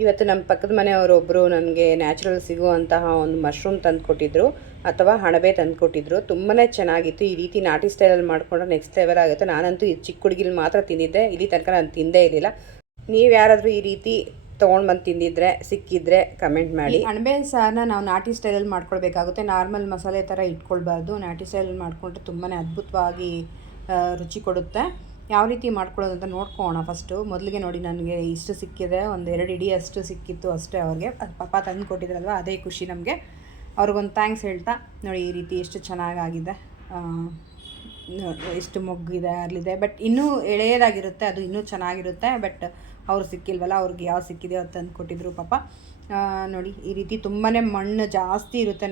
ಇವತ್ತು ನಮ್ಮ ಪಕ್ಕದ ಮನೆಯವರೊಬ್ಬರು ನನಗೆ ನ್ಯಾಚುರಲ್ ಸಿಗುವಂತಹ ಒಂದು ಮಶ್ರೂಮ್ ತಂದು ಕೊಟ್ಟಿದ್ರು ಅಥವಾ ಹಣಬೆ ತಂದು ಕೊಟ್ಟಿದ್ರು. ತುಂಬಾ ಚೆನ್ನಾಗಿತ್ತು. ಈ ರೀತಿ ನಾಟಿ ಸ್ಟೈಲಲ್ಲಿ ಮಾಡಿಕೊಂಡ್ರೆ ನೆಕ್ಸ್ಟ್ ಲೆವೆಲ್ ಆಗುತ್ತೆ. ನಾನಂತೂ ಈ ಚಿಕ್ಕ ಹುಡುಗಿಲಿ ಮಾತ್ರ ತಿಂದಿದ್ದೆ, ಇಲ್ಲಿ ತನಕ ನಾನು ತಿಂದೇ ಇರಲಿಲ್ಲ. ನೀವು ಯಾರಾದರೂ ಈ ರೀತಿ ತೊಗೊಂಡು ಬಂದು ತಿಂದಿದ್ರೆ ಸಿಕ್ಕಿದ್ರೆ ಕಮೆಂಟ್ ಮಾಡಿ. ಅಣಬೆ ಸಾರನ್ನ ನಾವು ನಾಟಿ ಸ್ಟೈಲಲ್ಲಿ ಮಾಡ್ಕೊಳ್ಬೇಕಾಗುತ್ತೆ. ನಾರ್ಮಲ್ ಮಸಾಲೆ ಥರ ಇಟ್ಕೊಳ್ಬಾರ್ದು. ನಾಟಿ ಸ್ಟೈಲಲ್ಲಿ ಮಾಡಿಕೊಂಡ್ರೆ ತುಂಬಾ ಅದ್ಭುತವಾಗಿ ರುಚಿ ಕೊಡುತ್ತೆ. ಯಾವ ರೀತಿ ಮಾಡ್ಕೊಳ್ಳೋದು ಅಂತ ನೋಡ್ಕೊಳ್ಳೋಣ. ಫಸ್ಟು ಮೊದಲಿಗೆ ನೋಡಿ, ನನಗೆ ಇಷ್ಟು ಸಿಕ್ಕಿದೆ, ಒಂದು 2 ಇಡೀ ಅಷ್ಟು ಸಿಕ್ಕಿತ್ತು ಅಷ್ಟೇ. ಅವ್ರಿಗೆ ಅದು ಪಾಪ ತಂದು ಕೊಟ್ಟಿದ್ರಲ್ವ, ಅದೇ ಖುಷಿ ನಮಗೆ. ಅವ್ರಿಗೊಂದು ಥ್ಯಾಂಕ್ಸ್ ಹೇಳ್ತಾ ನೋಡಿ, ಈ ರೀತಿ ಎಷ್ಟು ಚೆನ್ನಾಗಾಗಿದೆ, ಎಷ್ಟು ಮೊಗ್ಗಿದೆ ಅರಳಿದೆ. ಬಟ್ ಇನ್ನೂ ಎಳೆಯದಾಗಿರುತ್ತೆ, ಅದು ಇನ್ನೂ ಚೆನ್ನಾಗಿರುತ್ತೆ. ಬಟ್ ಅವ್ರು ಸಿಕ್ಕಿಲ್ವಲ್ಲ, ಅವ್ರಿಗೆ ಯಾವ ಸಿಕ್ಕಿದೆ ಅದು ತಂದು ಕೊಟ್ಟಿದ್ರು ಪಾಪ. ನೋಡಿ, ಈ ರೀತಿ ತುಂಬಾ ಮಣ್ಣು ಜಾಸ್ತಿ ಇರುತ್ತೆ.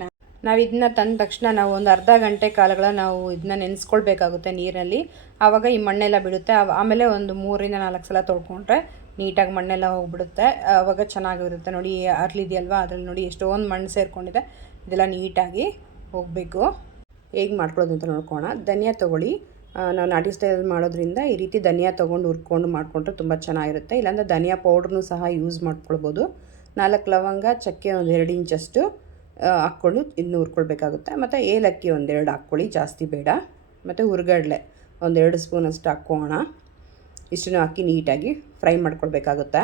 ನಾವು ಇದನ್ನ ತಂದ ತಕ್ಷಣ ನಾವು ಒಂದು ಅರ್ಧ ಗಂಟೆ ಕಾಲಗಳ ನಾವು ಇದನ್ನ ನೆನೆಸ್ಕೊಳ್ಬೇಕಾಗುತ್ತೆ ನೀರಲ್ಲಿ. ಆವಾಗ ಈ ಮಣ್ಣೆಲ್ಲ ಬಿಡುತ್ತೆ. ಆಮೇಲೆ ಒಂದು 3ರಿಂದ 4 ಸಲ ತೊಳ್ಕೊಂಡ್ರೆ ನೀಟಾಗಿ ಮಣ್ಣೆಲ್ಲ ಹೋಗ್ಬಿಡುತ್ತೆ. ಆವಾಗ ಚೆನ್ನಾಗಿರುತ್ತೆ. ನೋಡಿ, ಅರ್ಲಿದೆಯಲ್ವ, ಅದ್ರಲ್ಲಿ ನೋಡಿ ಎಷ್ಟೊಂದು ಮಣ್ಣು ಸೇರಿಕೊಂಡಿದೆ. ಇದೆಲ್ಲ ನೀಟಾಗಿ ಹೋಗಬೇಕು. ಹೇಗೆ ಮಾಡ್ಕೊಳ್ಳೋದು ಅಂತ ನೋಡ್ಕೋಣ. ಧನಿಯಾ ತೊಗೊಳ್ಳಿ. ನಾವು ನಾಟಿ ಸ್ಟೈಲಲ್ಲಿ ಮಾಡೋದ್ರಿಂದ ಈ ರೀತಿ ಧನಿಯಾ ತೊಗೊಂಡು ಹುರ್ಕೊಂಡು ಮಾಡಿಕೊಂಡ್ರೆ ತುಂಬ ಚೆನ್ನಾಗಿರುತ್ತೆ. ಇಲ್ಲಾಂದರೆ ಧನಿಯಾ ಪೌಡ್ರನ್ನೂ ಸಹ ಯೂಸ್ ಮಾಡ್ಕೊಳ್ಬೋದು. 4 ಲವಂಗ, ಚಕ್ಕೆ ಒಂದು 2 ಇಂಚಷ್ಟು ಹಾಕ್ಕೊಂಡು ಇದನ್ನ ಹುರ್ಕೊಳ್ಬೇಕಾಗುತ್ತೆ. ಮತ್ತು ಏಲಕ್ಕಿ 1-2 ಹಾಕ್ಕೊಳ್ಳಿ, ಜಾಸ್ತಿ ಬೇಡ. ಮತ್ತು ಹುರ್ಗಡ್ಲೆ 1-2 ಸ್ಪೂನಷ್ಟು ಹಾಕ್ಕೋಣ. ಇಷ್ಟನ್ನು ಹಾಕಿ ನೀಟಾಗಿ ಫ್ರೈ ಮಾಡ್ಕೊಳ್ಬೇಕಾಗುತ್ತೆ.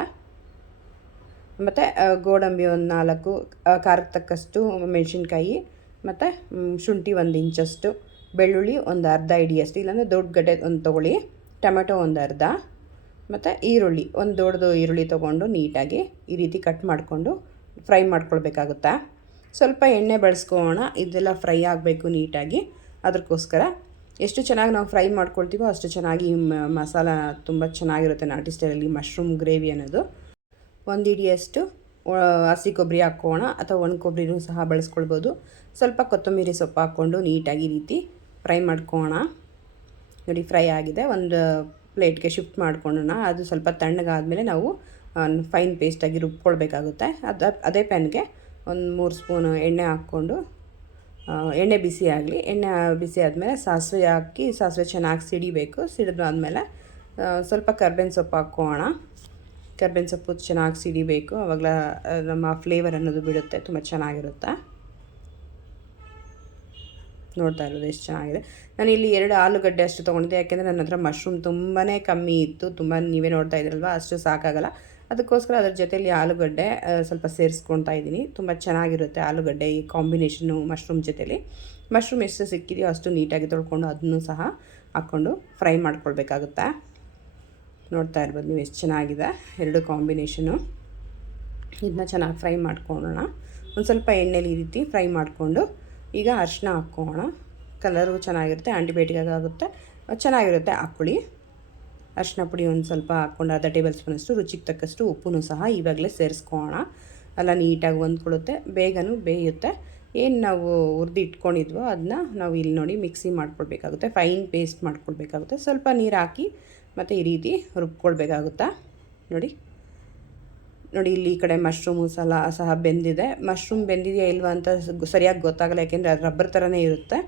ಮತ್ತು ಗೋಡಂಬಿ 4 ಖಾರಕ್ಕೆ ತಕ್ಕಷ್ಟು ಮೆಣಸಿನ್ಕಾಯಿ, ಮತ್ತು ಶುಂಠಿ 1 ಇಂಚಷ್ಟು, ಬೆಳ್ಳುಳ್ಳಿ ಒಂದು ಅರ್ಧ ಹಿಡಿಯಷ್ಟು, ಇಲ್ಲಾಂದರೆ ದೊಡ್ಡ ಗಡ್ಡೆ ಒಂದು ತೊಗೊಳ್ಳಿ, ಟೊಮೆಟೊ ಒಂದು ಅರ್ಧ, ಮತ್ತು ಈರುಳ್ಳಿ ಒಂದು ದೊಡ್ಡದು ಈರುಳ್ಳಿ ತೊಗೊಂಡು ನೀಟಾಗಿ ಈ ರೀತಿ ಕಟ್ ಮಾಡಿಕೊಂಡು ಫ್ರೈ ಮಾಡ್ಕೊಳ್ಬೇಕಾಗುತ್ತೆ. ಸ್ವಲ್ಪ ಎಣ್ಣೆ ಬಳಸ್ಕೊಳ್ಳೋಣ. ಇದೆಲ್ಲ ಫ್ರೈ ಆಗಬೇಕು ನೀಟಾಗಿ. ಅದಕ್ಕೋಸ್ಕರ ಎಷ್ಟು ಚೆನ್ನಾಗಿ ನಾವು ಫ್ರೈ ಮಾಡ್ಕೊಳ್ತೀವೋ ಅಷ್ಟು ಚೆನ್ನಾಗಿ ಮಸಾಲ ತುಂಬ ಚೆನ್ನಾಗಿರುತ್ತೆ ನಾಟಿ ಸ್ಟೈಲಲ್ಲಿ. ಮಶ್ರೂಮ್ ಗ್ರೇವಿ ಅನ್ನೋದು. 1 ಹಿಡಿಯಷ್ಟು ಹಸಿ ಕೊಬ್ಬರಿ ಹಾಕ್ಕೋಣ, ಅಥವಾ ಒಣ ಕೊಬ್ಬರಿನೂ ಸಹ ಬಳಸ್ಕೊಳ್ಬೋದು. ಸ್ವಲ್ಪ ಕೊತ್ತಂಬರಿ ಸೊಪ್ಪು ಹಾಕ್ಕೊಂಡು ನೀಟಾಗಿ ಈ ರೀತಿ ಫ್ರೈ ಮಾಡ್ಕೋಣ. ನೋಡಿ, ಫ್ರೈ ಆಗಿದೆ. ಒಂದು ಪ್ಲೇಟ್ಗೆ ಶಿಫ್ಟ್ ಮಾಡ್ಕೊಳ್ಳೋಣ. ಅದು ಸ್ವಲ್ಪ ತಣ್ಣಗಾದಮೇಲೆ ನಾವು ಫೈನ್ ಪೇಸ್ಟಾಗಿ ರುಬ್ಕೊಳ್ಬೇಕಾಗುತ್ತೆ. ಅದೇ ಪ್ಯಾನ್ಗೆ ಒಂದು 3 ಸ್ಪೂನು ಎಣ್ಣೆ ಹಾಕ್ಕೊಂಡು, ಎಣ್ಣೆ ಬಿಸಿ ಆಗಲಿ. ಎಣ್ಣೆ ಬಿಸಿ ಆದಮೇಲೆ ಸಾಸಿವೆ ಹಾಕಿ, ಸಾಸಿವೆ ಚೆನ್ನಾಗಿ ಸಿಡಿಬೇಕು. ಸಿಡಿದಾದ್ಮೇಲೆ ಸ್ವಲ್ಪ ಕರ್ಬೇವಿನ ಸೊಪ್ಪು ಹಾಕ್ಕೋಣ. ಕರ್ಬೇವಿನ ಸೊಪ್ಪು ಚೆನ್ನಾಗಿ ಸಿಡಿಬೇಕು. ಆವಾಗಲ ನಮ್ಮ ಫ್ಲೇವರ್ ಅನ್ನೋದು ಬಿಡುತ್ತೆ, ತುಂಬ ಚೆನ್ನಾಗಿರುತ್ತೆ. ನೋಡ್ತಾ ಇರೋದು ಎಷ್ಟು ಚೆನ್ನಾಗಿದೆ. ನಾನು ಇಲ್ಲಿ 2 ಆಲೂಗಡ್ಡೆ ಅಷ್ಟು ತೊಗೊಂಡಿದ್ದೆ, ಯಾಕೆಂದರೆ ನನ್ನ ಹತ್ರ ಮಶ್ರೂಮ್ ತುಂಬಾ ಕಮ್ಮಿ ಇತ್ತು. ನೀವೇ ನೋಡ್ತಾ ಇದ್ದೀರಲ್ವ, ಅಷ್ಟು ಸಾಕಾಗಲ್ಲ. ಅದಕ್ಕೋಸ್ಕರ ಅದ್ರ ಜೊತೆಯಲ್ಲಿ ಆಲೂಗಡ್ಡೆ ಸ್ವಲ್ಪ ಸೇರಿಸ್ಕೊಳ್ತಾ ಇದ್ದೀನಿ. ತುಂಬ ಚೆನ್ನಾಗಿರುತ್ತೆ ಆಲೂಗಡ್ಡೆ ಈ ಕಾಂಬಿನೇಷನ್ನು ಮಶ್ರೂಮ್ ಜೊತೆಲಿ. ಮಶ್ರೂಮ್ ಎಷ್ಟು ಸಿಕ್ಕಿದೆಯೋ ಅಷ್ಟು ನೀಟಾಗಿ ತೊಳ್ಕೊಂಡು ಅದನ್ನು ಸಹ ಹಾಕ್ಕೊಂಡು ಫ್ರೈ ಮಾಡ್ಕೊಳ್ಬೇಕಾಗುತ್ತೆ. ನೋಡ್ತಾ ಇರ್ಬೋದು ನೀವು ಎಷ್ಟು ಚೆನ್ನಾಗಿದೆ 2 ಕಾಂಬಿನೇಷನು. ಇದನ್ನ ಚೆನ್ನಾಗಿ ಫ್ರೈ ಮಾಡ್ಕೊಳ್ಳೋಣ. ಒಂದು ಸ್ವಲ್ಪ ಎಣ್ಣೆಲಿ ಈ ರೀತಿ ಫ್ರೈ ಮಾಡಿಕೊಂಡು ಈಗ ಅರಿಶಿನ ಹಾಕ್ಕೋಣ. ಕಲರು ಚೆನ್ನಾಗಿರುತ್ತೆ, ಆ್ಯಂಟಿಬಯೋಟಿಕ್ ಆಗುತ್ತೆ, ಚೆನ್ನಾಗಿರುತ್ತೆ. ಹಾಕ್ಕೊಳ್ಳಿ. ಅರಿಶಿನ ಪುಡಿ ಒಂದು ಸ್ವಲ್ಪ ಹಾಕ್ಕೊಂಡು ಅರ್ಧ ಟೇಬಲ್ ಸ್ಪೂನಷ್ಟು, ರುಚಿಗೆ ತಕ್ಕಷ್ಟು ಉಪ್ಪು ಸಹ ಇವಾಗಲೇ ಸೇರಿಸ್ಕೊಳ್ಳೋಣ. ಎಲ್ಲ ನೀಟಾಗಿ ಹೊಂದ್ಕೊಳ್ಳುತ್ತೆ, ಬೇಗನೂ ಬೇಯುತ್ತೆ. ಏನು ನಾವು ಹುರಿದು ಇಟ್ಕೊಂಡಿದ್ವೋ ಅದನ್ನ ನಾವು ಇಲ್ಲಿ ನೋಡಿ ಮಿಕ್ಸಿ ಮಾಡ್ಕೊಳ್ಬೇಕಾಗುತ್ತೆ, ಫೈನ್ ಪೇಸ್ಟ್ ಮಾಡ್ಕೊಳ್ಬೇಕಾಗುತ್ತೆ. ಸ್ವಲ್ಪ ನೀರು ಹಾಕಿ ಮತ್ತು ಈ ರೀತಿ ರುಬ್ಕೊಳ್ಬೇಕಾಗುತ್ತೆ. ನೋಡಿ ಇಲ್ಲಿ ಈ ಕಡೆ ಮಶ್ರೂಮು ಸಹ ಬೆಂದಿದೆ. ಮಶ್ರೂಮ್ ಬೆಂದಿದೆಯಾ ಇಲ್ವಾ ಅಂತ ಸರಿಯಾಗಿ ಗೊತ್ತಾಗಲ್ಲ, ಯಾಕೆಂದರೆ ಅದು ರಬ್ಬರ್ ಥರನೇ ಇರುತ್ತೆ.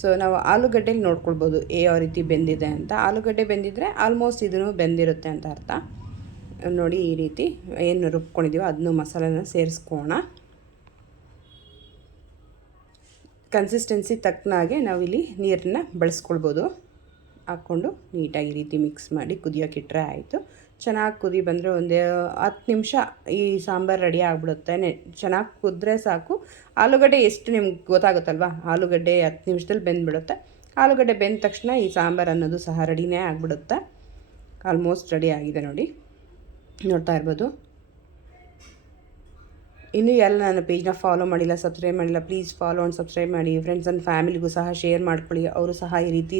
ಸೊ ನಾವು ಆಲೂಗಡ್ಡೆಲಿ ನೋಡ್ಕೊಳ್ಬೋದು ಯಾವ ರೀತಿ ಬೆಂದಿದೆ ಅಂತ. ಆಲೂಗಡ್ಡೆ ಬೆಂದಿದ್ರೆ ಆಲ್ಮೋಸ್ಟ್ ಇದನ್ನು ಬೆಂದಿರುತ್ತೆ ಅಂತ ಅರ್ಥ. ನೋಡಿ, ಈ ರೀತಿ ಏನು ರುಬ್ಕೊಂಡಿದ್ದೀವೋ ಅದನ್ನು ಮಸಾಲೆನ ಸೇರಿಸ್ಕೋಣ. ಕನ್ಸಿಸ್ಟೆನ್ಸಿ ತಕ್ಕನಾಗೆ ನಾವಿಲ್ಲಿ ನೀರನ್ನ ಬಳಸ್ಕೊಳ್ಬೋದು. ಹಾಕ್ಕೊಂಡು ನೀಟಾಗಿ ಈ ರೀತಿ ಮಿಕ್ಸ್ ಮಾಡಿ ಕುದಿಯೋಕ್ಕಿಟ್ರೆ ಆಯಿತು. ಚೆನ್ನಾಗಿ ಕುದಿ ಬಂದರೆ ಒಂದು 10 ನಿಮಿಷ ಈ ಸಾಂಬಾರು ರೆಡಿ ಆಗಿಬಿಡುತ್ತೆ. ಚೆನ್ನಾಗಿ ಕುದ್ರೆ ಸಾಕು. ಆಲೂಗಡ್ಡೆ ಎಷ್ಟು ನಿಮ್ಗೆ ಗೊತ್ತಾಗುತ್ತಲ್ವ, ಆಲೂಗಡ್ಡೆ 10 ನಿಮಿಷದಲ್ಲಿ ಬೆಂದುಬಿಡುತ್ತೆ. ಆಲೂಗಡ್ಡೆ ಬೆಂದ ತಕ್ಷಣ ಈ ಸಾಂಬಾರು ಅನ್ನೋದು ಸಹ ರೆಡಿನೇ ಆಗಿಬಿಡುತ್ತೆ. ಆಲ್ಮೋಸ್ಟ್ ರೆಡಿ ಆಗಿದೆ ನೋಡಿ, ನೋಡ್ತಾ ಇರ್ಬೋದು. ಇನ್ನೂ ಎಲ್ಲ ನನ್ನ ಪೇಜ್ನ ಫಾಲೋ ಮಾಡಿಲ್ಲ, ಸಬ್ಸ್ಕ್ರೈಬ್ ಮಾಡಿಲ್ಲ, ಪ್ಲೀಸ್ ಫಾಲೋ ಆ್ಯಂಡ್ ಸಬ್ಸ್ಕ್ರೈಬ್ ಮಾಡಿ. ಫ್ರೆಂಡ್ಸ್ ಆ್ಯಂಡ್ ಫ್ಯಾಮಿಲಿಗೂ ಸಹ ಶೇರ್ ಮಾಡ್ಕೊಳ್ಳಿ. ಅವರು ಸಹ ಈ ರೀತಿ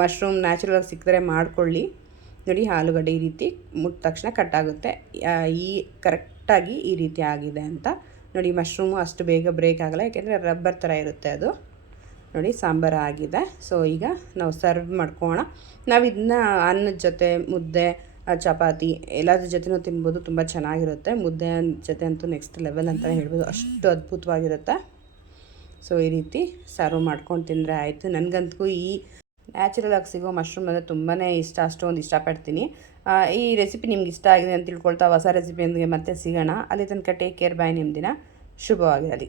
ಮಶ್ರೂಮ್ ನ್ಯಾಚುರಲಾಗಿ ಸಿಕ್ಕಿದ್ರೆ ಮಾಡ್ಕೊಳ್ಳಿ. ನೋಡಿ, ಆಲೂಗಡ್ಡೆ ಈ ರೀತಿ ಮುಟ್ಟ ತಕ್ಷಣ ಕಟ್ಟಾಗುತ್ತೆ. ಈ ಕರೆಕ್ಟಾಗಿ ಈ ರೀತಿ ಆಗಿದೆ ಅಂತ ನೋಡಿ. ಮಶ್ರೂಮು ಅಷ್ಟು ಬೇಗ ಬ್ರೇಕ್ ಆಗಲ್ಲ, ಯಾಕೆಂದರೆ ರಬ್ಬರ್ ಥರ ಇರುತ್ತೆ ಅದು. ನೋಡಿ, ಸಾಂಬಾರು ಆಗಿದೆ. ಸೊ ಈಗ ನಾವು ಸರ್ವ್ ಮಾಡ್ಕೋಣ. ನಾವು ಇದನ್ನ ಅನ್ನದ ಜೊತೆ, ಮುದ್ದೆ, ಚಪಾತಿ ಎಲ್ಲದ್ರ ಜೊತೆನೂ ತಿನ್ಬೋದು. ತುಂಬ ಚೆನ್ನಾಗಿರುತ್ತೆ. ಮುದ್ದೆ ಜೊತೆ ಅಂತೂ ನೆಕ್ಸ್ಟ್ ಲೆವೆಲ್ ಅಂತಲೇ ಹೇಳ್ಬೋದು, ಅಷ್ಟು ಅದ್ಭುತವಾಗಿರುತ್ತೆ. ಸೊ ಈ ರೀತಿ ಸರ್ವ್ ಮಾಡ್ಕೊಂಡು ತಿಂದರೆ ಆಯಿತು. ನನಗಂತೂ ಈ ನ್ಯಾಚುರಲ್ ಆಗಿ ಸಿಗೋ ಮಶ್ರೂಮ್ ಅಂದರೆ ತುಂಬಾ ಇಷ್ಟ, ಅಷ್ಟೊಂದು ಇಷ್ಟಪಡ್ತೀನಿ. ಈ ರೆಸಿಪಿ ನಿಮ್ಗೆ ಇಷ್ಟ ಆಗಿದೆ ಅಂತ ತಿಳ್ಕೊಳ್ತಾ ಹೊಸ ರೆಸಿಪಿಯೊಂದಿಗೆ ಮತ್ತೆ ಸಿಗೋಣ. ಅಲ್ಲಿ ತನಕ ಟೇಕ್ ಕೇರ್, ಬಾಯ್. ನಿಮ್ಮ ದಿನ ಶುಭವಾಗಿರಲಿ.